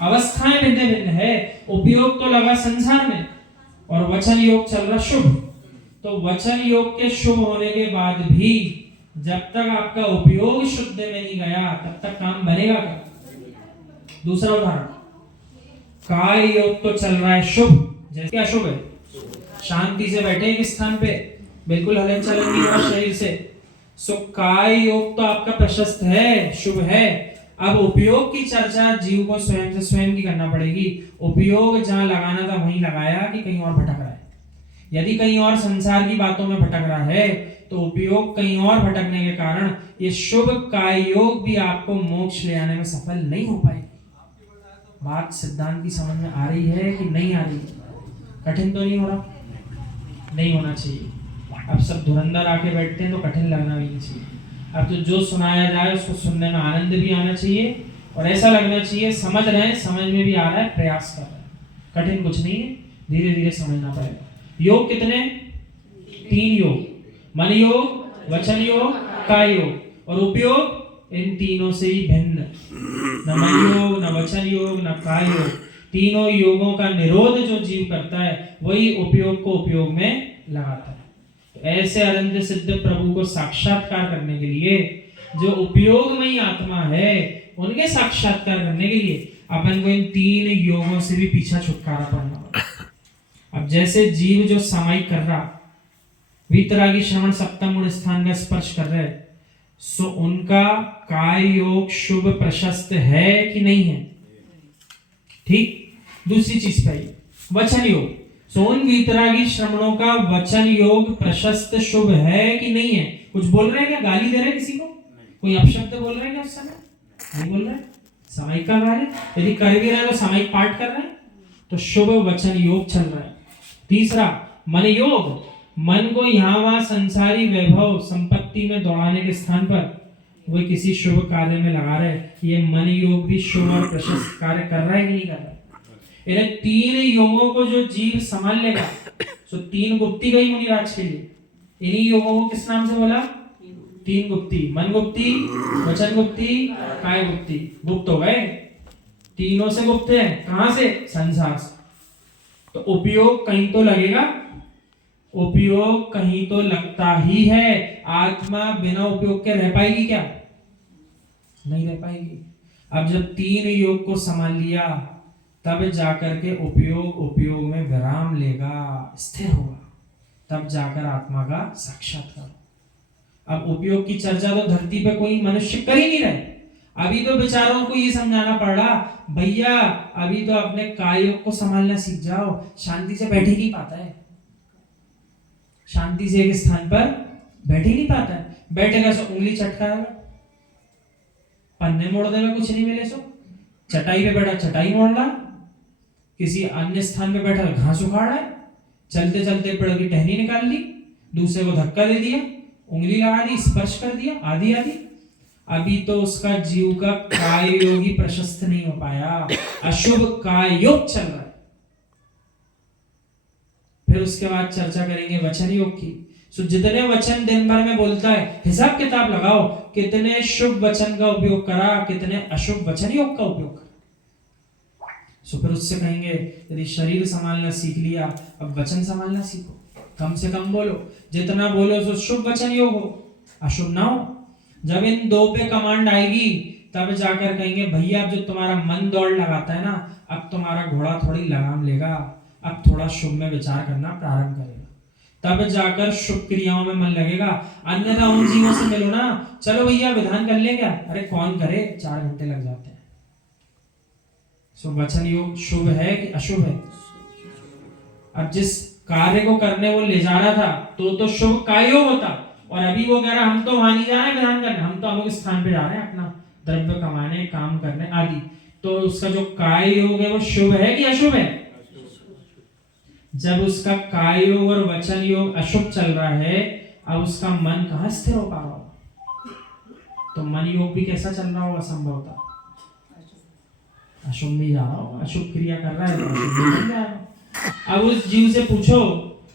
अवस्थाएं भिन्न भिन्न है। उपयोग तो लगा संसार में और वचन योग चल रहा शुभ। तो वचन योग के शुभ होने के बाद भी जब तक आपका उपयोग शुद्ध में नहीं गया तब तक काम बनेगा क्या? दूसरा उदाहरण, काय योग तो चल रहा है शुभ, जैसे अशुभ है, शांति से बैठे एक स्थान पे, बिल्कुल हलन चलन नहीं हुआ शरीर से। सो काय योग तो आपका प्रशस्त है, शुभ है। अब उपयोग की चर्चा जीव को स्वयं से स्वयं की करना पड़ेगी। उपयोग जहां लगाना था वहीं लगाया कि कहीं और भटक रहा है? यदि कहीं और संसार की बातों में भटक रहा है तो उपयोग कहीं और भटकने के कारण ये शुभ काय योग भी आपको मोक्ष ले आने में सफल नहीं हो पाएगी। बात सिद्धांत की समझ में आ रही है कि नहीं आ रही? कठिन तो नहीं हो रहा? नहीं होना चाहिए। अब सब धुरंधर आके बैठते हैं तो कठिन लगना भी नहीं चाहिए। अब तो जो सुनाया जाए उसको सुनने में आनंद भी आना चाहिए और ऐसा लगना चाहिए समझ रहे हैं, समझ में भी आ रहा है, प्रयास कर रहे हैं। कठिन कुछ नहीं है, धीरे धीरे समझना पड़ेगा। योग कितने? 3 योग, मन योग, वचन योग, काय योग। और उपयोग इन तीनों से ही भिन्न, न मन योग, न वचन योग, न काय योग। तीनों योगों का निरोध जो जीव करता है वही उपयोग को उपयोग में लगाता है। तो ऐसे अनंत सिद्ध प्रभु को साक्षात्कार करने के लिए जो उपयोगमयी आत्मा है उनके साक्षात्कार करने के लिए अपन को इन 3 योगों से भी पीछा छुटकारा पड़ना होगा। अब जैसे जीव जो सामायिक कर रहा, वीतरागी श्रवण सप्तम गुण स्थान का स्पर्श कर रहे, सो उनका काय योग शुभ प्रशस्त है कि नहीं है? ठीक। दूसरी चीज पाई, वचन योग। सो उन वीतरागी श्रवणों का वचन योग प्रशस्त शुभ है कि नहीं है? कुछ बोल रहे हैं क्या? गाली दे रहे हैं किसी को? कोई अपशब्द बोल रहे हैं क्या उस समय? नहीं बोल रहे। सामायिक का कार्य यदि कर भी रहे हैं तो सामायिक पाठ कर रहे हैं, तो शुभ वचन योग चल रहा है। तीसरा, मन योग। मन को यहाँ वहां संसारी वैभव संपत्ति में दौड़ाने के स्थान पर वो किसी शुभ कार्य में लगा रहे। ये मन योग भी शुभ और प्रशस्त कार्य कर रहा है कि नहीं कर रहा है? इन्हें 3 योगों को जो जीव संभाल लेगा, सो 3 गुप्ती गई मुनिराज के लिए। इन्हीं योगों को किस नाम से बोला? 3 गुप्ती। मन गुप्ती, वचन गुप्ती, काय गुप्ती। गुप्त हो गए, तीनों से गुप्त है। कहां से? संसार से। तो उपयोग कहीं तो लगेगा, उपयोग कहीं तो लगता ही है। आत्मा बिना उपयोग के रह पाएगी क्या? नहीं रह पाएगी। अब जब 3 योग को संभाल लिया तब जाकर के उपयोग में विराम लेगा, स्थिर होगा, तब जाकर आत्मा का साक्षात्कार। अब उपयोग की चर्चा तो धरती पे कोई मनुष्य कर ही नहीं रहे। अभी तो बेचारों को ये समझाना पड़ रहा, भैया अभी तो अपने काय योग को संभालना सीख जाओ। शांति से बैठ ही नहीं पाता है, शांति से एक स्थान पर बैठ ही नहीं पाता है। बैठेगा सो उंगली चटकाएगा, पन्ने मोड़ देगा, कुछ नहीं मिले सो। चटाई पे बैठा चटाई मोड़ रहा, किसी अन्य स्थान पे बैठा घास उखाड़ रहा है, चलते चलते पेड़ की टहनी निकाल ली, दूसरे को धक्का दे दिया, उंगली लगा दी, स्पर्श कर दिया, आदि आदि। अभी तो उसका जीव का काय योग ही प्रशस्त नहीं हो पाया, अशुभ काय योग चल रहा है। फिर उसके बाद चर्चा करेंगे वचन योग की। सो जितने वचन दिन भर में बोलता है, हिसाब किताब लगाओ, कितने शुभ वचन का उपयोग करा, कितने अशुभ वचन योग का उपयोग करा। सो फिर उससे कहेंगे यदि शरीर संभालना सीख लिया, अब वचन संभालना सीखो। कम से कम बोलो, जितना बोलो सो शुभ वचन योग हो, अशुभ ना हो। जब इन 2 पे कमांड आएगी तब जाकर कहेंगे भैया अब जो तुम्हारा मन दौड़ लगाता है ना, अब तुम्हारा घोड़ा थोड़ी लगाम लेगा, अब थोड़ा शुभ में विचार करना प्रारंभ करेगा, तब जाकर शुभ क्रियाओं में मन लगेगा। अन्यथा उन जीवों से मिलो ना, चलो भैया विधान कर ले क्या, अरे कौन करे, 4 घंटे लग जाते हैं। सो वचन योग शुभ है कि अशुभ है? अब जिस कार्य को करने वो ले जा रहा था तो शुभ काय योग होता, और अभी वो कह रहा हम तो वहां नहीं जा रहे हैं विधान करने, हम तो अमुक स्थान पे जा रहे हैं अपना द्रव्य कमाने, काम करने आदि। तो उसका जो काय योग है वो शुभ है कि अशुभ है? जब उसका काय योग और वचन योग अशुभ चल रहा है, अब उसका मन कहां स्थिर हो पा रहा होगा? तो मन योग भी कैसा चल रहा होगा? संभवतः अशुभ में जा रहा होगा, अशुभ क्रिया कर रहा है तो अशुभ में बन जाएगा। अब उस जीव से पूछो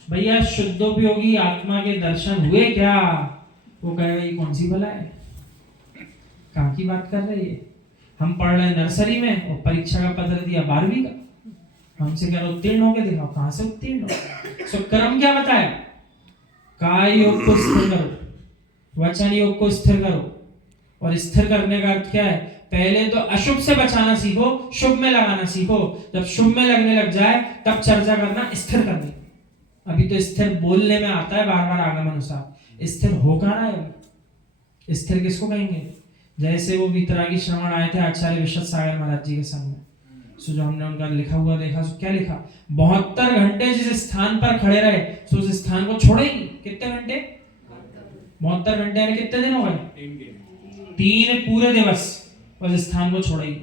भैया शुद्धोपयोगी आत्मा के दर्शन हुए क्या? वो कहेगा ये कौन सी भला है, कहाँ की बात कर रही है? हम पढ़ रहे हैं नर्सरी में और परीक्षा का पत्र दिया 12वीं का, हमसे कह रहे उत्तीर्ण होके दिखाओ, कहां से उत्तीर्ण हो? सो कर्म क्या बताया? काय योग को स्थिर करो, वचन योग को स्थिर करो। और स्थिर करने का अर्थ क्या है? पहले तो अशुभ से बचाना सीखो, शुभ में लगाना सीखो। जब शुभ में लगने लग जाए तब चर्चा करना स्थिर करनी। अभी तो स्थिर बोलने में आता है बार बार आगम अनुसार, स्थिर हो कहाँ रहा है? स्थिर किसको कहेंगे? जैसे वो वितरागी श्रवण आए थे आचार्य विशद सागर महाराज जी के संग में, सो जो हमने उनका लिखा हुआ देखा, सो क्या लिखा? 72 घंटे जिस स्थान पर खड़े रहे सो उस स्थान को छोड़ेगी। कितने घंटे? 72 घंटे यानी कितने दिन हो गए? 3 पूरे दिवस उस स्थान को छोड़ेगी।